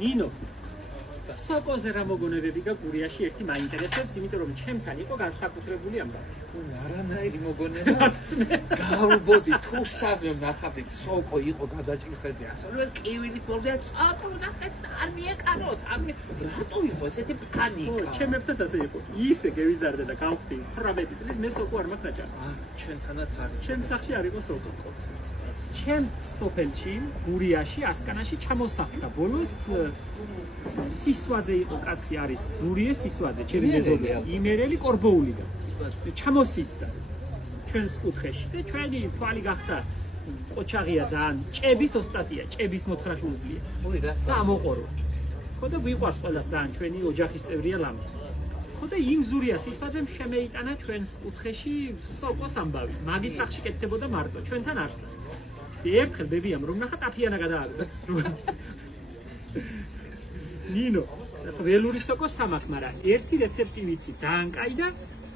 ნინო სოკოზე რა მოგონებები და გურიაში ერთი მაინტერესებს, იმიტომ რომ ჩემთან იყო განსაკუთრებული ამბავი. არანაირი მოგონება. გავბოდი თუ სად ნახავთ სოკო იყო გადაჭრიხეზე. ასეთვე კივილით მოვიდა სოკო ნახეთ არ მიეკაროთ. რატო იყო ესეთი პანიკა? ჩემებსაც ასე იყო. ისე გევიზარდე და გავხდი 18 წლის მე სოკო არ მაქვს დაჭა. ჩვენთანაც არის. ჩემ სახში არ იყო სოკო. ჩემ სოფელში, გურიაში, ასკანაში ჩამოსახლდა ბოლოს სისვაძე იყო კაცი არის ზურიე სისვაძე, ჩემი მეზობელი, იმერელი კორბოულიდან. ჩამოსიცდა ჩვენს კუთხეში და ჩვენი თვალი გახდა ყოჩაღია ძალიან, ჭების ოსტატია, ჭების მოთხრა შეუძლია. და ამოყორო. ხო და ვიყვარს ყველას ძალიან ჩვენი ოჯახის წევრია ლამის. ხო და იმ ზურია სისვაძემ შემეიტანა ჩვენს კუთხეში სოკოს ამბავი. მაგის სახში კეთდებოდა მარტო, ჩვენთან არსა. ერთხელ ბებიამ რომ ნახა ტაფიანა გადააგდა. ნინო, ველური სოკოს სამახ, მაგრამ ერთი რეცეპტი ვიცი, ძალიან კაი და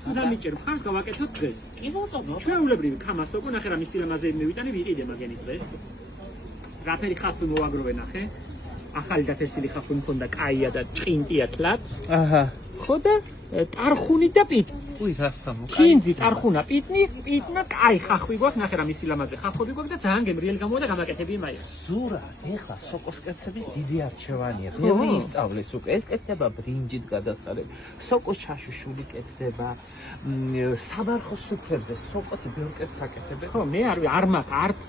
უნდა მიჭერ ხანს გავაკეთოთ დღეს. კი ბატონო. ჩვეულებრივი ქამას სოკო ნახე რა მისი ლამაზები მივიტანე ვიყიდე მაგენი დღეს. რაფერი ხაფი მოვაგროვე ნახე. ახალი დათესილი ხაფი მქონდა კაია და ჭყინტია თლად. აჰა. ხო და ტარხუნი და პიტ. უი რასამო. კინძი, ტარხუნა, პიტნა, კაი ხახვი გვაქვს, ნახე რა მისი ლამაზე ხაფები გვაქვს და ძალიან გემრიელი გამოვა და გამაკეთები მაია. ზურა, ეხლა სოკოს კეცების დიდი არჩევანია. მე ვისწავლეს უკვე ეს კეთდება ბრინჯით გადასწრები. სოკოს ჩაშუშული კეთდება. საბარხო სუფრებზე სოკოთი ბევრ კეთს აკეთებენ. ხო, მე არ მაქვს არც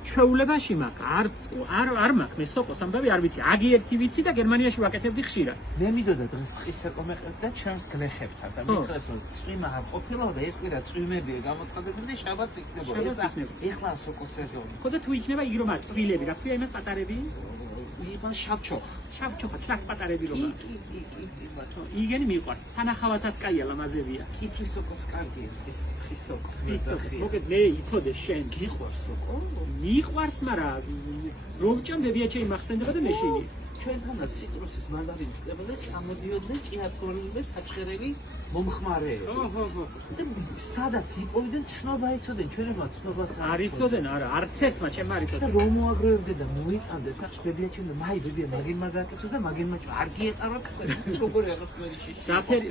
ჩვეულებაში მაქვს, არ მაქვს მე სოკოს ამბავი არ ვიცი. აგი ერთი ვიცი და გერმანიაში ვაკეთებდი ხშირად. მე მიდოდა დღეს ტყის სოკო მეყევ და ჩემს გლეხებთან და მითხრეს რომ წვიმა არ ყოფილა და ეს კვირა წვიმებია გამოცხადებული და შაბათს იქნებოდა. ეხლა სოკო სეზონი. ხო და თუ იქნება იგი რომ არის წვრილები, რა ქვია იმას პატარები? იბან შავჩოხ. შავჩოხა, თლაქ პატარები რომ არის. კი, ბატონო. იგენი მიყვარს, სანახავათაც კაია ლამაზებია. ციფრი სოკოს კარგია, ტყის სოკოს. მოგეთ მე იცოდე შენ გიყვარს სოკო? მიყვარს, მაგრამ რომ ჭამდებია ჩემი მახსენდება და მეშინი. ჩვენთანაც ციტრუსის მანდარინის ხდებოდა ჩამოდიოდნენ ჭიათურელი და საჩხერელი მომხმარეები. ხო. და სადაც იპოვდნენ ცნობა იცოდნენ, ჩვენებმა ცნობას არ იცოდნენ, არა, არც ერთმა ჩემ არ და იცოდნენ. რომ მოაგროვებდნენ და მოიტანდნენ სახში ბებია ჩემო, მაი ბებია მაგენმა გააკეთოს და მაგენმა არ გიეყარა როგორ აღსვერიში.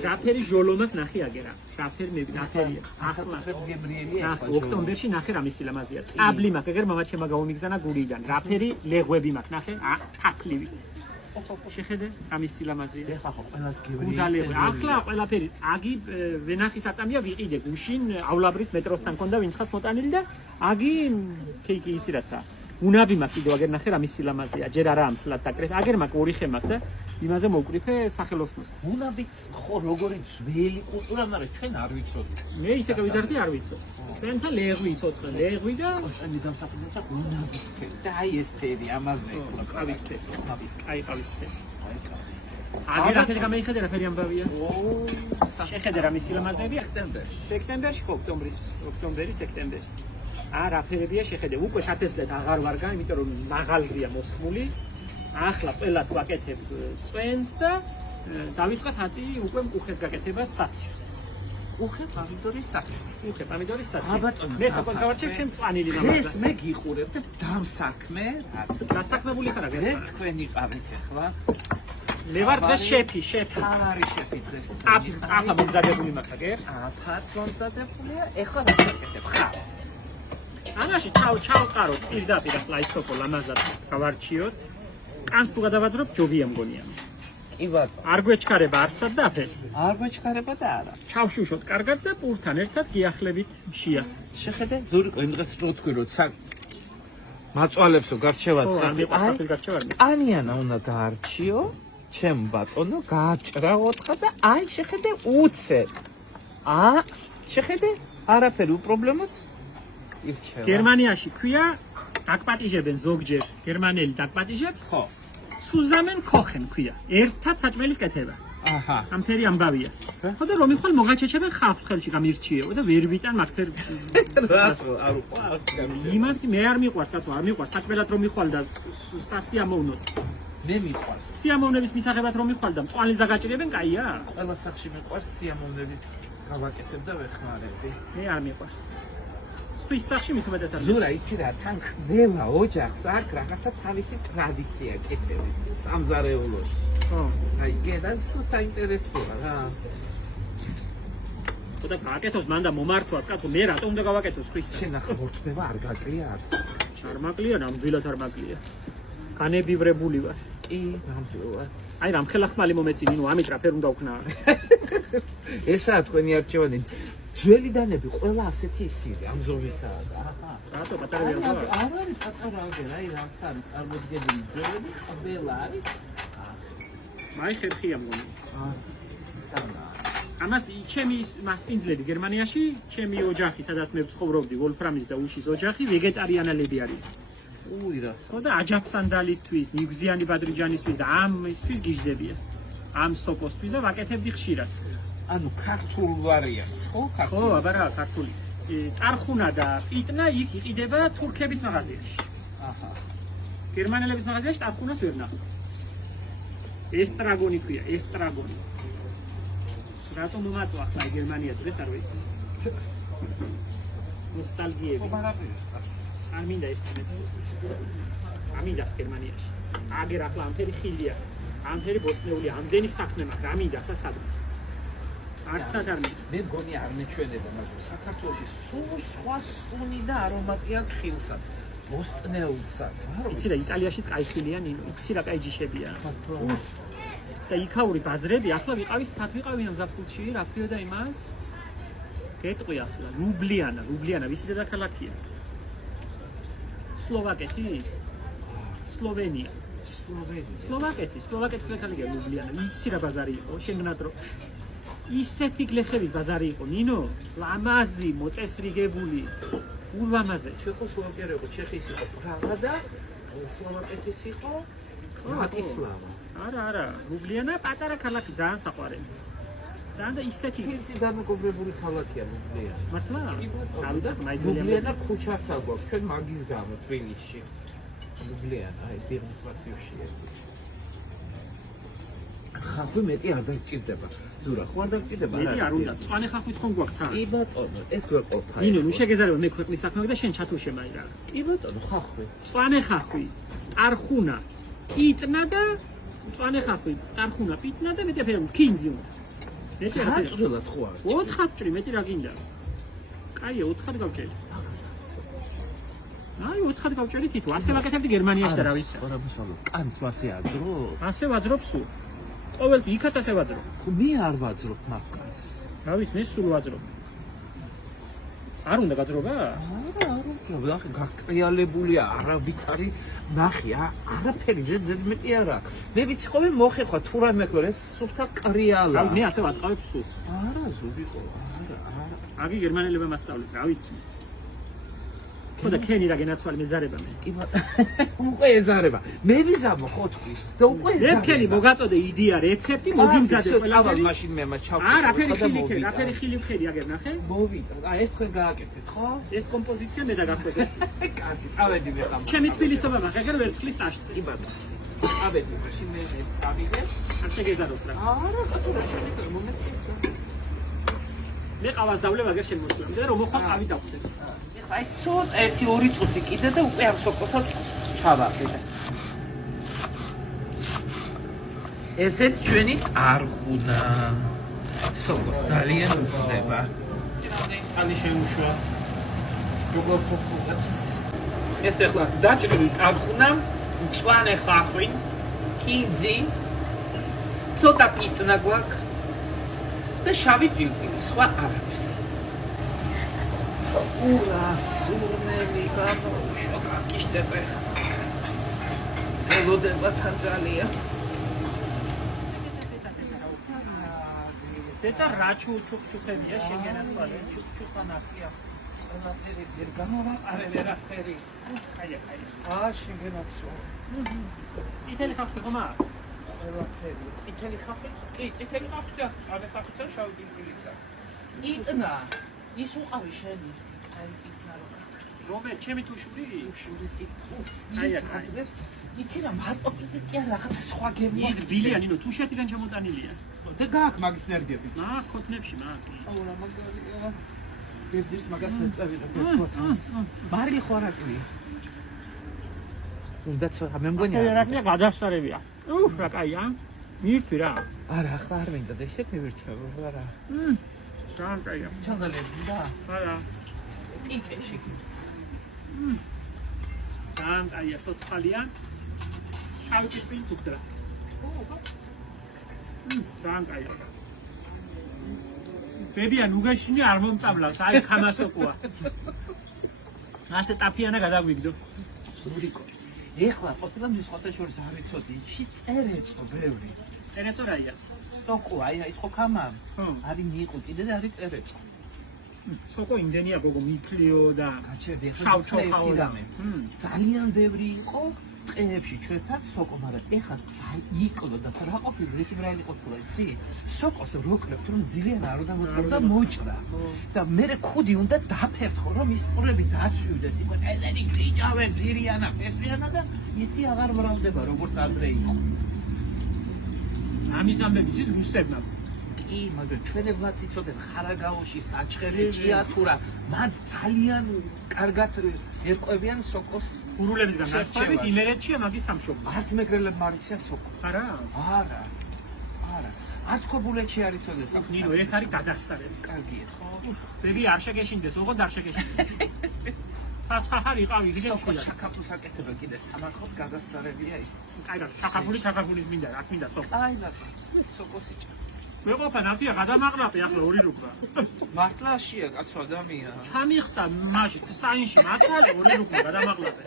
რაფერი ჟოლომად ნახე აგერა. რაფერია. ახლა გემრიელია ახლა ოქტომბერში ნახე რა მისი ლამაზია. წაბლი მაქვს, ეგერ მამა ჩემმა გაუმიგზანა გურიდან. რაფერი ლეღვები მაქვს, ნახე, თაფლივით. შეხედე, ამის სილამაზია. ეხლა ხო ყველას გემრიელი. უდალები. ახლა ყველაფერი აგი ვენახის ატამია ვიყიდე გუშინავლაბრის მეტროსთან მქონდა ვინცხას მოტანილი და აგი კი იცი რაცა. უნაბი მაქვს კიდევ აგერ ნახე რა მის სილამაზია. ჯერ არა ამ ფლად დაკრებ. აგერ მაქვს ორი ხე მაქვს და იმაზე მოვკრიფე სახელოსნოს. უნაბიც ხო როგორი ძველი კულტურა, მაგრამ ჩვენ არ ვიცოდი. მე ისე გავიზარდი არ ვიცოდი. ჩვენთან ლეღვი იცოცხლე, ლეღვი და წელი დამსახურდა უნაბის ფერი და აი ეს ფერი ამაზე ყავის ფერი. აი ყავის ფერი. აგერ რაფერი გამეიხედე რაფერი ამბავია. შეხედე რა მისი ლამაზები სექტემბერში ხო ოქტომბერი სექტემბერი. რაფერებია შეხედე უკვე სათესლად აღარ ვარგან, იმიტომ რომ მაღალზია მოსხმული. ახლა ყველა თუ აკეთებ წვენს და დავიწყებ აწი უკვე მკუხეს გაკეთებას საციოს. უხე პამიდორის საცი. მე საკოს გავარჩევ შენ წვანილი მამადა. ეს მე გიყურებ და დამსაქმე, რაც დასაქმებული ხარ აგერ. ეს თქვენი ყავით ახლა. მე ვარ დღეს შეფი. არის შეფი დღეს. აფა მომზადებული მაქვს აგერ. აფაც მომზადებულია. ეხლა რა გაკეთებ ხავს? ამაში ჩავყაროთ პირდაპირ ახლა ის სოკო ლამაზად გავარჩიოთ. კანს თუ გადავაძრობ ჯობია მგონია. კი ბატონო. არ გვეჩქარება არსად და აფერი. არ გვეჩქარება და არა. ჩავშუშოთ კარგად და პურთან ერთად გიახლებით შია. შეხედე ზურიკო იმ დღეს რო თქვი რომ მაწვალებსო გარჩევას ანიანა უნდა გაარჩიო ჩემ ბატონო გააჭრა ოთხა და აი შეხედე უცე შეხედე არაფერი უპრობლემოდ ირჩევა გერმანიაში ქვია დაკპატიჟებენ ზოგჯერ გერმანელი დაკპატიჟებს ხო სუზამენ ქოხენ ქვია ერთად საჭმელის კეთება აჰა ამ ფერი ამბავია ხო და რომ იხვალ მოგაჩეჩებენ ხალხს ხელში გამირჩიეო და ვერ ვიტან მაგ ფერ არ უყვარს იმანტი მე არ მიყვარს კაცო არ მიყვარს საჭმელად რომ იხვალ და სასიამოვნოდ მე მიყვარს სიამოვნების მისაღებად რომ იხვალ და მწვალის დაგაჭირებენ კაია ყველა სახში მიყვარს სიამოვნებით გავაკეთებ და ვეხმარებდი მე არ მიყვარს ხვის სახში მით უმეტესად. ზურა იცი რა, თან ყველა ოჯახს აქვს რაღაცა თავისი ტრადიცია კეთების სამზარეულოში. ხო. აი, გედას საინტერესოა რა. ხოდა გააკეთოს მანდა მომართვას, კაცო, მე რატომ უნდა გავაკეთოს ხვისას? შენ ახლა მორჩება არ გაკლია არც. არ მაკლია, ნამდვილად არ მაკლია. განებივრებული ვარ. კი, ნამდვილად. აი რამ ხელახმალი მომეწინი, ნუ ამით რა ფერ უნდა ვქნა. ესაა თქვენი არჩევანი. ძველიდანები ყველა ასეთი ისირი, ამ ზომისაა და აჰა. რატო პატარები არ ვარ? არ არის პატარა აგერ, აი რაც არის წარმოდგენილი ძველები, ყველა არის. მაი ხერხია მგონი. დანა. ამას ჩემი მასპინძლები გერმანიაში, ჩემი ოჯახი, სადაც მე ვცხოვრობდი, ვოლფრამის და უშის ოჯახი, ვეგეტარიანელები არის. უი რას. ხო და აჯაფსანდალისთვის, ნიგზიანი ბადრიჯანისთვის და ამისთვის გიждებია. ამ სოკოსთვის და ვაკეთებდი ხშირად. ანუ ქართულ ვარიანტს, ხო? ხო, აბა რა, ქართული. ტარხუნა და პიტნა იქ იყიდება თურქების მაღაზიაში. აჰა. გერმანელების მაღაზიაში ტარხუნას ვერ ნახავ. ესტრაგონი ქვია, ესტრაგონი. რატომ მომაწვა ახლა გერმანია დღეს არ ვიცი. ნოსტალგიები. არ მინდა ერთმანეთი. ამინდა გერმანიაში. აგერ ახლა ამფერი ხილია. ამფერი ბოსნეული ამდენი საქმე მაქვს. ამინდა ახლა სადღაც. არსად არ მინდა. მე მგონი არ მეჩვენება, მაგრამ საქართველოში სულ სხვა სუნი და არომატი აქვს ხილსა. ბოსტნეულსაც. იცი რა, იტალიაშიც კაი ხილია ნინო. იცი რა, კაი ჯიშებია. და იქაური ბაზრები ახლა ვიყავი სად ვიყავი ამ ზაფხულში, რა ქვიოდა იმას? გეტყვი ახლა, ლუბლიანა, ვისი დედაქალაქია? სლოვაკეთი? სლოვენია. სლოვაკეთის დედაქალაქია ლუბლიანა. იცი რა ბაზარი იყო, შენგნად რო ისეთი გლეხების ბაზარი იყო, ნინო, ლამაზი, მოწესრიგებული, ულამაზესი. შეხო სლოვაკია იყო, ჩეხის იყო, პრაღა და სლოვაკეთის იყო ბრატისლავა. არა, ლუბლიანა პატარა ქალაქი, ძალიან საყვარელი. ძალიან და ისეთი ისეთი დამეგობრებული ქალაქია ლუბლიანა. მართლა? არ ვიცი, ლუბლიანა ქუჩაც აქვს, ჩვენ მაგის გამო თბილისში. ლუბლიანა, აი, ბერნის მასივშია. ხახვი მეტი არ დაჭირდება. ზურა, ხო არ დაჭირდება? მეტი არ უნდა. მწვანე ხახვით ხომ გვაქვს თან? კი ბატონო, ეს გვეყოფა. ნინო, ნუ შეგეზარება მე ქვეყნის საქმე და შენ ჩათუშე მაირა. კი ბატონო, ხახვი. მწვანე ხახვი, ტარხუნა, პიტნა და მწვანე ხახვი, ტარხუნა, პიტნა და მეტი აფერი, კინძი უნდა. მეტი არ არის. აწვრილად ხო არის? 4 წრი მეტი რა გინდა? კაია, 4 გავჭერი. აი 4 გავჭერი თითო. ასე ვაკეთებდი გერმანიაში და რა ვიცი. ყურაბუშალო, კანს მასე აძრო? ასე ვაძრობ სულ. ყოველთვის იქაც ასე ვაძრობ. ხო, მე არ ვაძრობ მაგას. რა ვიცი, მე სულ ვაძრობ. არ უნდა გაძრობა? არა, არა, ახლა გაკრიალებულია, არავით არის ნახი, არაფერი ზედმეტი არა. მე ვიცი ხოლმე მოხერხვა თუ რამე ხო ეს სუფთა კრიალა. მე ასე ვატყავებ სულ. არა, ზუგი ხო, არა. აგი გერმანელებმა მასწავლის, რა ვიცი. ხო და ქენი რა გენაცვალე მეზარება მე. კი უკვე ეზარება. მე ვიზამო ხო თქვი. და უკვე ეზარება. მე ქენი მოგაწოდე იდეა, რეცეპტი, მოგიმზადე ყველაფერი. მაშინ მე მას ჩავყავ. რაფერი ხილი ვქერი აგერ ნახე? მოვიდა. აი ეს თქვენ გააკეთეთ, ხო? ეს კომპოზიცია მე დაგახვედეთ. კარგი, წავედი მე ხომ. ჩემი თბილისობა მაქვს, აგერ ვერცხლის ტაშიც. კი ბატონო. წავედი, მაშინ მე ეს წავიდე. არ შეგეზაროს რა. არა, კაცო, შენ ისე მომეციცა. მე ყავას დავლევ აგერ შენ მოსვლამდე და რომ მოხვალ ყავი დავხდეს. აი ცოტა 1-2 წუთი კიდე და უკვე ამ სოკოსაც ჩავაყიდე. ესეთ ჩვენი ტარხუნა. სოკოს ძალიან უხდება. წალი შეუშვა. როგორ ფოქულებს. ეს ახლა დაჭრილი ტარხუნა, მწვანე ხახვი, კინძი, ცოტა პიტნა გვაქვს და შავი პილპილი, სხვა არაფერი. ურა, სურნელი გამოუშვა, კაკიშტები. ელოდება თან ძალიან. დედა რა ჩუქჩუქებია შეგენაცვალე, ჩუქჩუქა ნახია. ყველაფერი ვერ გამოვაყარე ვერაფერი. აი. შეგენაცვალე. წითელი ხახვი ხომ არა? ყველაფერი. წითელი ხახვი? კი, წითელი ხახვი და წავე ხახვი და შავი პილპილიცა. იტნა. ის უყავი შენი. აი იტნა რა. რომელ ჩემი თუშვი? აი აძლევს. იცი რა, მარტო პიტი არ რაღაცა სხვა გემო. ის ბილია ნინო თუშეთიდან შემოტანილია. და გააქვს მაგის ნერგები. მაგ ხოთნებში მაგ. აუ რა მაგარია. ბერძის მაგას ვერ წავიღებ ფოთას. მარილი ხო არ აკლია. უნდა ცოტა მე მგონია. ერაკლია გადასწრებია. რა კაია? მირთვი რა. არა, ახლა არ მინდა და ისე მივირთმევ, არა. ძალიან კაია. ჩანდალები და არა. ტიკეში. ძალიან კაია, ცოცხალია. შავი კისპინი წუქრა. ძალიან კაია. ბებია ნუგაშინი არ მომწამლავს, აი ხამასოკოა. ასე ტაფიანა გადაგვიგდო. სურიკო. ეხლა ყოფილამდე სხვათა შორის არ იცოდი, ში წერეწო ბევრი. წერეწო რაია? სოკო, აი ხო ხამა. ხო. არის მიიყო კიდე და არის წერეწო. სოკო იმდენია გოგო მიქლიო და გაჩერდი ახლა შავ-ჩოხაო და. ძალიან ბევრი იყო ტყეებში ჩვენთან სოკო, მაგრამ ეხლა იკლო და რა ყოფილი ეს იმრაელი ყოფილა, იცი? სოკოს როკლებ რომ ძილიან არ უნდა მოწყდა მოჭრა. და მე ხუდი უნდა დაფერთხო რომ ის პურები დაცვიდეს, იყო ეზერი გიჭავე ძირიანა, ფესვიანა და ისი აღარ მრავლდება როგორც ადრე იყო. ამის ამბები ის რუსებმა. კი, მაგრამ ჩვენებმაც იცოდნენ ხარაგაოში საჩხერი ჭიათურა, მათ ძალიან კარგად ერკვევიან სოკოს გურულებისგან გასწრებით იმერეთშია მაგის სამშობლო. არც მეგრელებმა არ იციან სოკო. არა? არა. არა. არც ქობულეთში არ იცოდნენ საფუძველი. ნინო, ეს არის გადასწრები. კარგია, ხო? ბები არ შეგეშინდეს, ოღონდ არ შეგეშინდეს. ხახარ იყავი კიდე სოკოს შუა. ჩაკაფუს აკეთება კიდე სამარხოდ გადასწრებია ის. კაი, ჩაკაფულის მინდა, რა მინდა სოკო. აი ლაპა. სოკოსი ჭა. მეყოფა ნაცია გადამაყრაპე ახლა ორი რუკბა. მართლაშია კაცო ადამიანი. ჩამიხტა მაშინ საინში მართალი ორი რუკბა გადამაყრაპე.